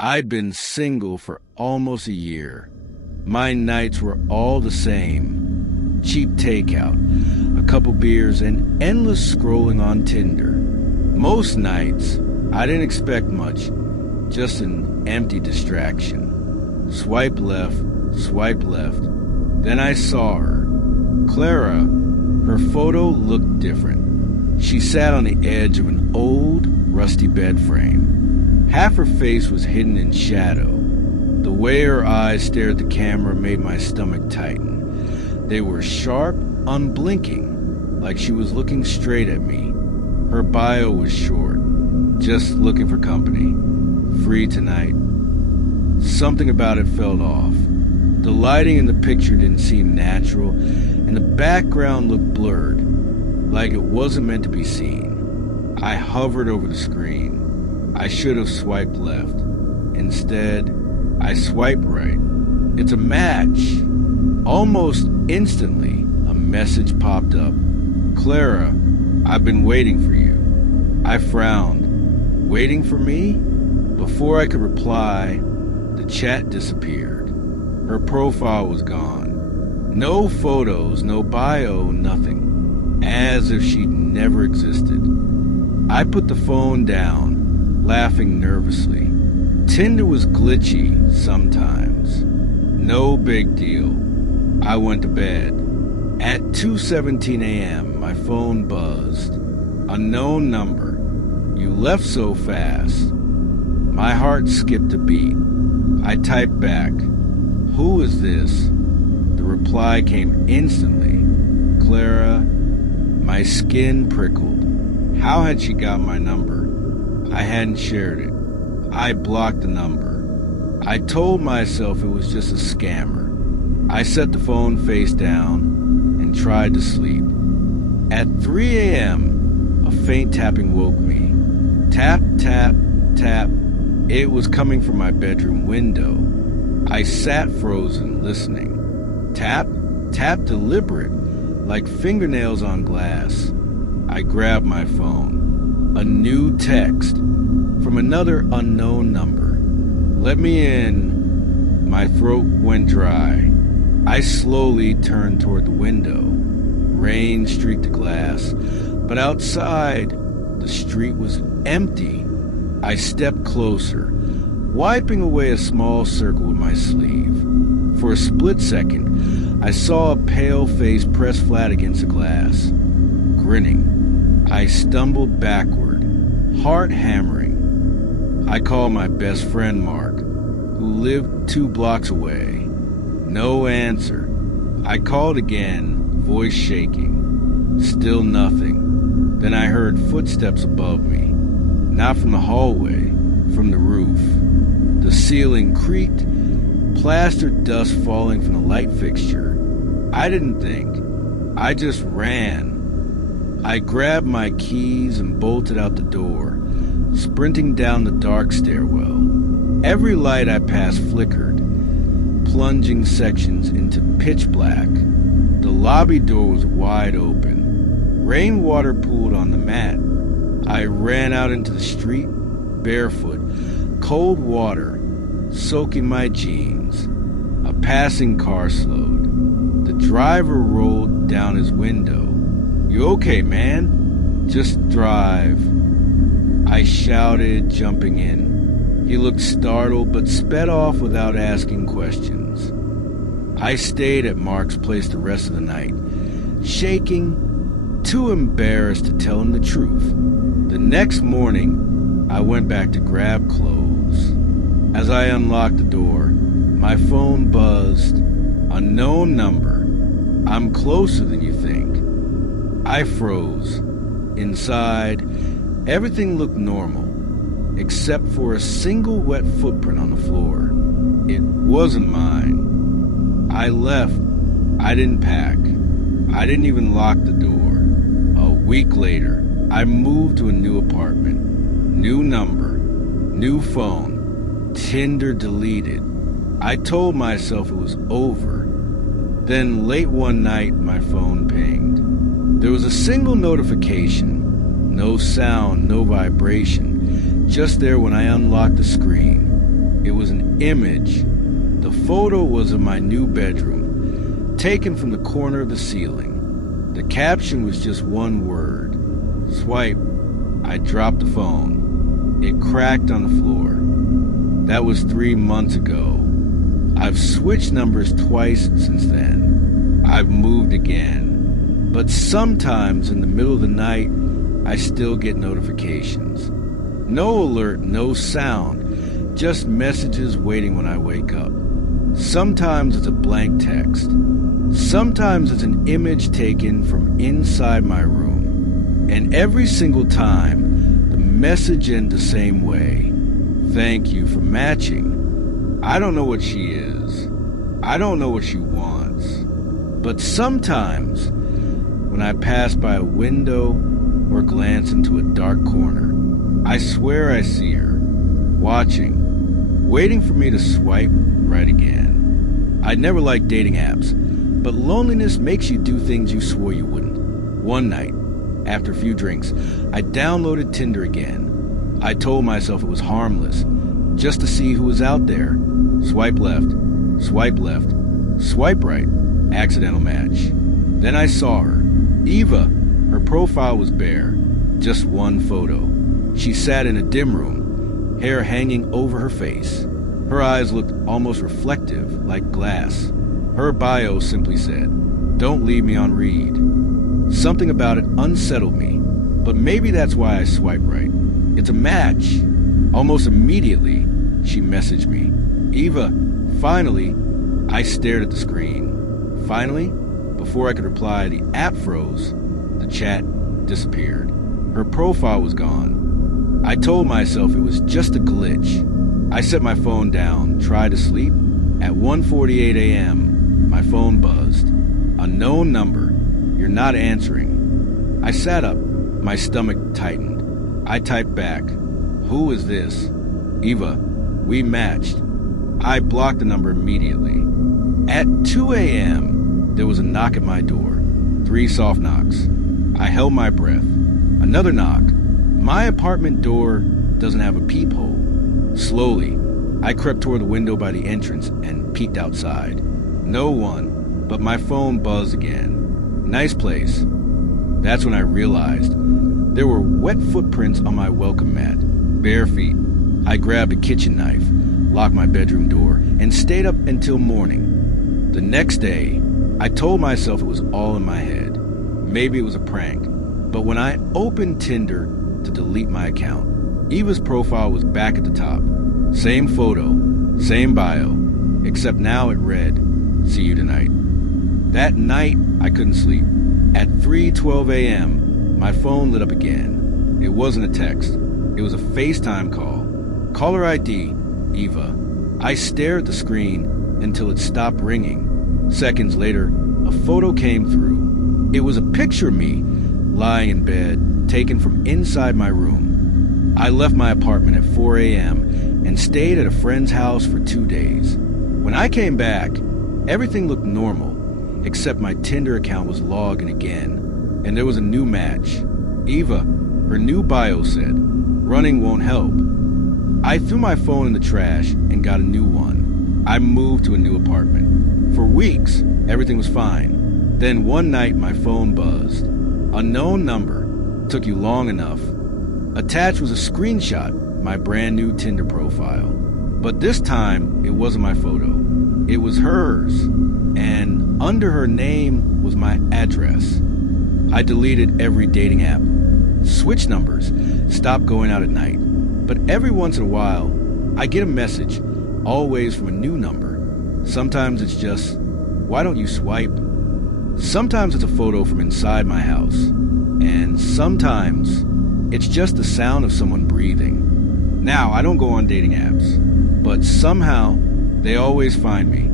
I'd been single for almost a year. My nights were all the same. Cheap takeout, a couple beers, and endless scrolling on Tinder. Most nights, I didn't expect much, just an empty distraction. Swipe left, then I saw her. Clara, her photo looked different. She sat on the edge of an old, rusty bed frame. Half her face was hidden in shadow. The way her eyes stared at the camera made my stomach tighten. They were sharp, unblinking, like she was looking straight at me. Her bio was short. Just looking for company. Free tonight. Something about it felt off. The lighting in the picture didn't seem natural, and the background looked blurred, like it wasn't meant to be seen. I hovered over the screen. I should have swiped left. Instead, I swiped right. It's a match. Almost instantly, a message popped up. Clara, I've been waiting for you. I frowned. Waiting for me? Before I could reply, the chat disappeared. Her profile was gone. No photos, no bio, nothing. As if she'd never existed. I put the phone down, laughing nervously. Tinder was glitchy sometimes. No big deal. I went to bed. At 2:17 a.m., my phone buzzed. Unknown number. You left so fast. My heart skipped a beat. I typed back, "Who is this?" The reply came instantly. Clara. My skin prickled. How had she got my number? I hadn't shared it. I blocked the number. I told myself it was just a scammer. I set the phone face down and tried to sleep. At 3 a.m., a faint tapping woke me. Tap, tap, tap. It was coming from my bedroom window. I sat frozen, listening. Tap, tap deliberate, like fingernails on glass. I grabbed my phone. A new text from another unknown number. Let me in. My throat went dry. I slowly turned toward the window. Rain streaked the glass, but outside, the street was empty. I stepped closer, wiping away a small circle with my sleeve. For a split second, I saw a pale face pressed flat against the glass. Grinning, I stumbled backward, heart hammering. I called my best friend Mark, who lived 2 blocks away. No answer. I called again, voice shaking. Still nothing. Then I heard footsteps above me. Not from the hallway, from the roof. The ceiling creaked, plastered dust falling from the light fixture. I didn't think. I just ran. I grabbed my keys and bolted out the door, sprinting down the dark stairwell. Every light I passed flickered, plunging sections into pitch black. The lobby door was wide open. Rainwater pooled on the mat. I ran out into the street, barefoot, cold water, soaking my jeans. A passing car slowed. The driver rolled down his window. "You okay, man? Just drive." I shouted, jumping in. He looked startled, but sped off without asking questions. I stayed at Mark's place the rest of the night, shaking, too embarrassed to tell him the truth. The next morning, I went back to grab clothes. As I unlocked the door, my phone buzzed. Unknown number. I'm closer than you think. I froze. Inside, everything looked normal, except for a single wet footprint on the floor. It wasn't mine. I left. I didn't pack. I didn't even lock the door. A week later, I moved to a new apartment. New number. New phone. Tinder deleted. I told myself it was over. Then late one night, my phone pinged. There was a single notification. No sound, no vibration. Just there when I unlocked the screen. image. The photo was of my new bedroom, taken from the corner of the ceiling. The caption was just one word. Swipe. I dropped the phone. It cracked on the floor. That was 3 months ago. I've switched numbers twice since then. I've moved again. But sometimes in the middle of the night, I still get notifications. No alert, no sound, just messages waiting when I wake up. Sometimes it's a blank text. Sometimes it's an image taken from inside my room. And every single time, the message ends the same way. Thank you for matching. I don't know what she is. I don't know what she wants. But sometimes, when I pass by a window or glance into a dark corner, I swear I see her, watching, waiting for me to swipe right again. I never liked dating apps, but loneliness makes you do things you swore you wouldn't. One night, after a few drinks, I downloaded Tinder again. I told myself it was harmless, just to see who was out there. Swipe left, swipe right, accidental match. Then I saw her, Eva. Her profile was bare, just one photo. She sat in a dim room, hair hanging over her face. Her eyes looked almost reflective, like glass. Her bio simply said, "Don't leave me on read." Something about it unsettled me, but maybe that's why I swipe right. It's a match. Almost immediately, she messaged me, "Eva, finally." I stared at the screen. Finally, before I could reply, the app froze. The chat disappeared. Her profile was gone. I told myself it was just a glitch. I set my phone down, tried to sleep. At 1:48 a.m., my phone buzzed. Unknown number. You're not answering. I sat up. My stomach tightened. I typed back, "Who is this?" "Eva, we matched." I blocked the number immediately. At 2 a.m., there was a knock at my door. 3 soft knocks. I held my breath. Another knock. My apartment door doesn't have a peephole. Slowly, I crept toward the window by the entrance and peeked outside. No one, but my phone buzzed again. Nice place. That's when I realized there were wet footprints on my welcome mat. Bare feet. I grabbed a kitchen knife, locked my bedroom door, and stayed up until morning. The next day, I told myself it was all in my head. Maybe it was a prank. But when I opened Tinder to delete my account, Eva's profile was back at the top. Same photo, same bio, except now it read, "See you tonight." That night, I couldn't sleep. At 3:12 a.m., my phone lit up again. It wasn't a text. It was a FaceTime call. Caller ID, Eva. I stared at the screen until it stopped ringing. Seconds later, a photo came through. It was a picture of me, lying in bed, taken from inside my room. I left my apartment at 4 a.m. and stayed at a friend's house for 2 days. When I came back, everything looked normal, except my Tinder account was logged in again, and there was a new match. Eva, her new bio said, "Running won't help." I threw my phone in the trash and got a new one. I moved to a new apartment. For weeks, everything was fine. Then one night, my phone buzzed. Unknown number. Took you long enough. Attached was a screenshot, my brand new Tinder profile. But this time, it wasn't my photo. It was hers. And under her name was my address. I deleted every dating app. Switched numbers. Stopped going out at night. But every once in a while, I get a message, always from a new number. Sometimes it's just, "Why don't you swipe?" Sometimes it's a photo from inside my house. And sometimes it's just the sound of someone breathing. Now, I don't go on dating apps, but somehow they always find me.